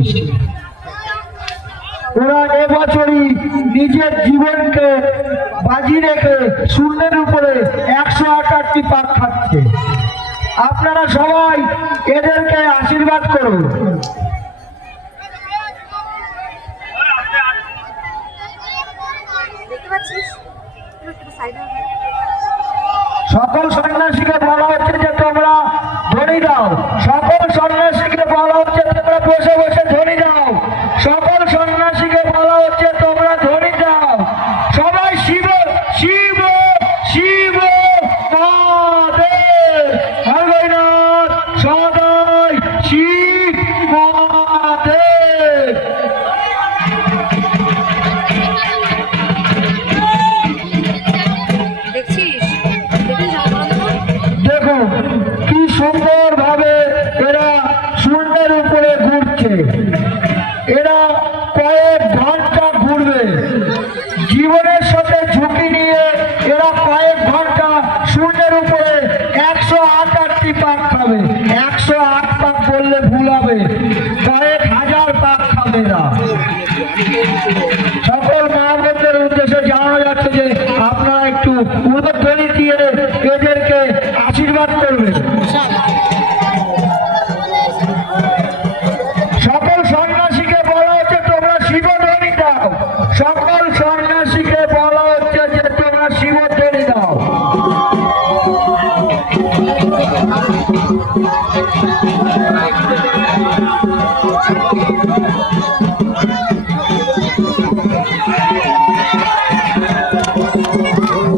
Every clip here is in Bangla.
পুলিশ। ওরা এবছরই নিজের জীবনকে বাজি রেখে শূন্যের উপরে 108টি পাক খাচ্ছে। আপনারা সবাই এদেরকে আশীর্বাদ করুন। সকল সন্ন্যাসীকে বলা হচ্ছে যে তোমরা ধ্বনি দাও। সকল সন্ন্যাসীকে বলা হচ্ছে তোমরা বসে বসে ধ্বনি দাও। সকল সন্ন্যাসীকে বলা হচ্ছে তোমরা ধ্বনি দাও। সবাই শিব শিব শিব মহাদেব হরগোবিন্দ সদাই শিব মহাদেব। দেখো কি সুন্দর ভাবে এরা শূন্যের উপরে ঘুরছে। এরা কয়েক ঘন্টা ঘুরবে, জীবনের সাথে ঝুঁকি নিয়ে এরা কয়েক ঘন্টা শূন্যের উপরে 108টি পাক খাবে। 108 পাক বললে ভুল হবে, কয়েক হাজার পাক খাবে এরা। সকল মা বোনদের উদ্দেশ্যে জানানো যাচ্ছে যে আপনারা একটু উদ্যোগী দিয়ে এদেরকে আশীর্বাদ করবেন। সকল সন্ন্যাসীকে বলা হচ্ছে তোমরা শিবধ্বনি দাও। সকল সন্ন্যাসীকে বলা হচ্ছে যে তোমরা শিবধ্বনি দাও।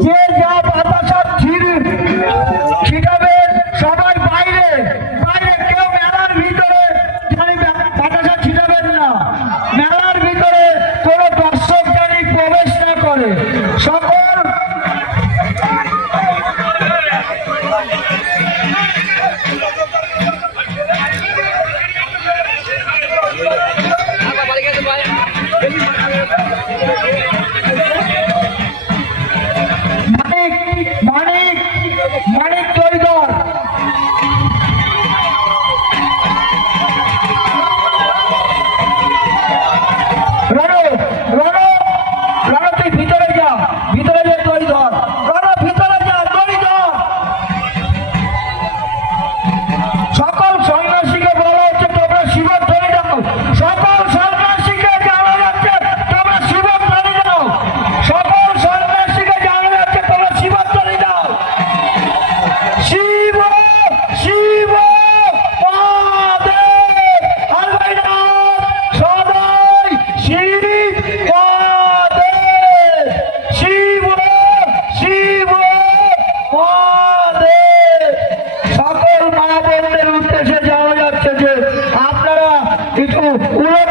যে যা বাতাসা ছিটাবে সবাই বাইরে বাইরে, কেউ মেলার ভিতরে বাতাসা ছিটাবেন না। মেলার ভিতরে কোনো দর্শক জানি প্রবেশ না করে। সকল মানিক তৈদর রণ তুই ভিতরে যা, ভিতরে যে তৈরি ধর। রণ ভিতরে যা, তৈরি ধর। সকল সন্ন্যাসীকে বলা হচ্ছে তোমরা শিবধ্বনি দাও। সকল সন্ন্যাসীকে জানা যাচ্ছে তোমরা শিবধ্বনি দাও। সকল সন্ন্যাসীকে জানা যাচ্ছে তোমরা শিবধ্বনি দাও। শিব শিব মহাদেব হরগোবিন্দ সদাই শিব মহাদেব। শিব শিব মহাদেব। সকল মা বোনদের উদ্দেশ্যে জানা যাচ্ছে যে আপনারা একটু উলট